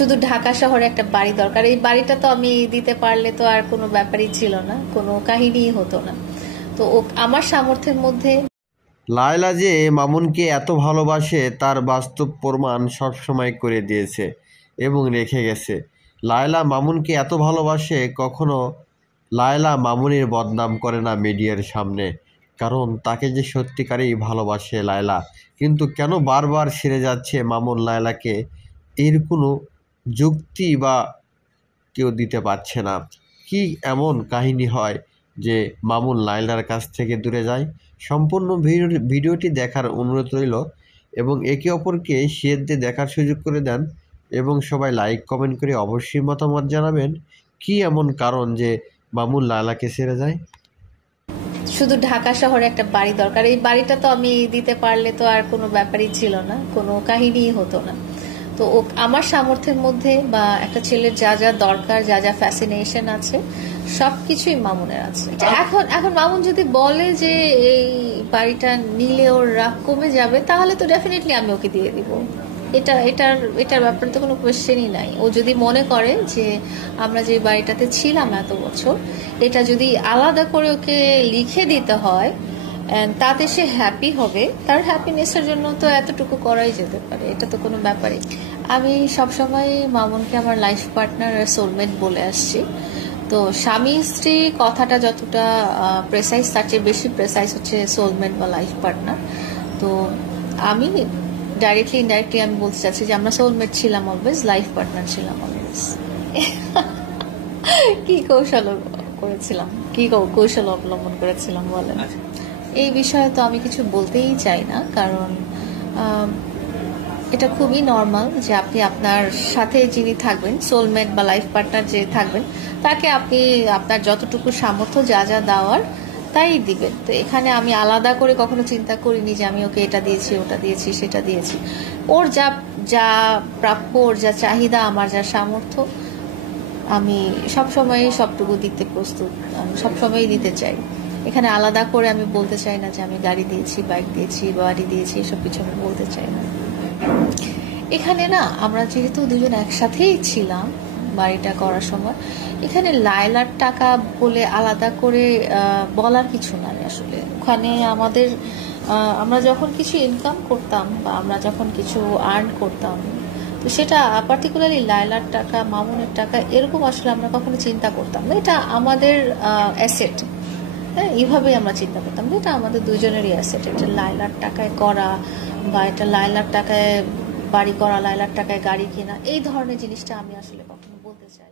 শুধু ঢাকা শহরে একটা বাড়ি দরকার। এই বাড়িটা তো আমি দিতে পারলে তো আর কোনো ব্যাপারই ছিল না, কোনো কাহিনীই হতো না। তো আমার সামর্থ্যের মধ্যে। লায়লা যে মামুনকে এত ভালোবাসে তার বাস্তব প্রমাণ সবসময় করে দিয়েছে এবং রেখে গেছে। লায়লা মামুনকে এত ভালোবাসে, কখনো লায়লা মামুনের বদনাম করে না মিডিয়ার সামনে, কারণ তাকে যে সত্যিকারেই ভালোবাসে লায়লা। কিন্তু কেন বারবার ছেড়ে যাচ্ছে মামুন লায়লাকে, এর কোনো যুক্তি বা কেউ দিতে পারছে না। কি এমন কাহিনী হয় যে মামুন লায়লার কাছ থেকে দূরে যায়? সম্পূর্ণ ভিডিওটি দেখার অনুরোধ রইল এবং একে অপরকে শেয়ার দিয়ে দেখার সুযোগ করে দেন এবং সবাই লাইক কমেন্ট করে অবশ্যই মতামত জানাবেন কি এমন কারণ যে মামুন লায়লাকে ছেড়ে যায়। শুধু ঢাকা শহরে একটা বাড়ি দরকার। এই বাড়িটা তো আমি দিতে পারলে তো আর কোনো ব্যাপারই ছিল না, কোনো কাহিনীই হতো না। তো আমার সামর্থ্যের মধ্যে বা একটা ছেলের যা যা দরকার, যা যা ফ্যাসিনেশন আছে, সবকিছুই মামুনের আছে। এখন এখন মামুন যদি বলে যে এই বাড়িটা নিলে ওর রাগ কমে যাবে, তাহলে তো ডেফিনেটলি আমি ওকে দিয়ে দিব। এটার ব্যাপারে তো কোনো কোয়েশ্চেনই নাই। ও যদি মনে করে যে আমরা যে বাড়িটাতে ছিলাম এত বছর, এটা যদি আলাদা করে ওকে লিখে দিতে হয়, তাতে সে হ্যাপি হবে, তার হ্যাপিনেসের জন্য তো এতটুকু করাই যেতে পারে, এটা তো কোনো ব্যাপারই। আমি সবসময় মামুনকে আমার লাইফ পার্টনার আর সোলমেট বলে আসছি। তো স্বামী স্ত্রী কথাটা যতটা প্রেসাইজ, তার চেয়ে বেশি প্রেসাইজ হচ্ছে সোলমেট বা লাইফ পার্টনার। তো আমি ডাইরেক্টলি ইনডাইরেক্টলি আমি বলতে চাচ্ছি যে আমরা সোলমেট ছিলাম অলওয়েজ, লাইফ পার্টনার ছিলাম অলওয়েজ। কি কৌশল করেছিলাম, কি কৌশল অবলম্বন করেছিলাম বলেন? এই বিষয়ে তো আমি কিছু বলতেই চাই না, কারণ এটা খুবই নর্মাল যে আপনি আপনার সাথে যিনি থাকবেন, সোলমেট বা লাইফ পার্টনার যে থাকবেন, তাকে আপনি আপনার যতটুকু সামর্থ্য যা যা দেওয়ার তাই দিবেন। তো এখানে আমি আলাদা করে কখনো চিন্তা করিনি যে আমি ওকে এটা দিয়েছি, ওটা দিয়েছি, সেটা দিয়েছি। ওর যা যা প্রাপ্য, ওর যা চাহিদা, আমার যা সামর্থ্য, আমি সবসময় সবটুকু দিতে প্রস্তুত, আমি সবসময়ই দিতে চাই। এখানে আলাদা করে আমি বলতে চাই না যে আমি গাড়ি দিয়েছি, বাইক দিয়েছি, বাড়ি দিয়েছি, এসব কিছু আমি বলতে চাই না। এখানে না আমরা যেহেতু দুজন একসাথেই ছিলাম বাড়িটা করার সময়, এখানে লায়লার টাকা বলে আলাদা করে বলার কিছু নাই আসলে। ওখানে আমরা যখন কিছু ইনকাম করতাম বা আমরা যখন কিছু আর্ন করতাম, তো সেটা পার্টিকুলারলি লায়লার টাকা, মামুনের টাকা, এরকম আসলে আমরা কখনো চিন্তা করতাম না। এটা আমাদের অ্যাসেট, হ্যাঁ, এইভাবেই আমরা চিন্তা করতাম যে এটা আমাদের দুজনেরই অ্যাসেট। এটা লায়লার টাকায় করা বা এটা লায়লার টাকায় বাড়ি করা, লায়লার টাকায় গাড়ি কেনা, এই ধরনের জিনিসটা আমি আসলে কখনো বলতে চাই।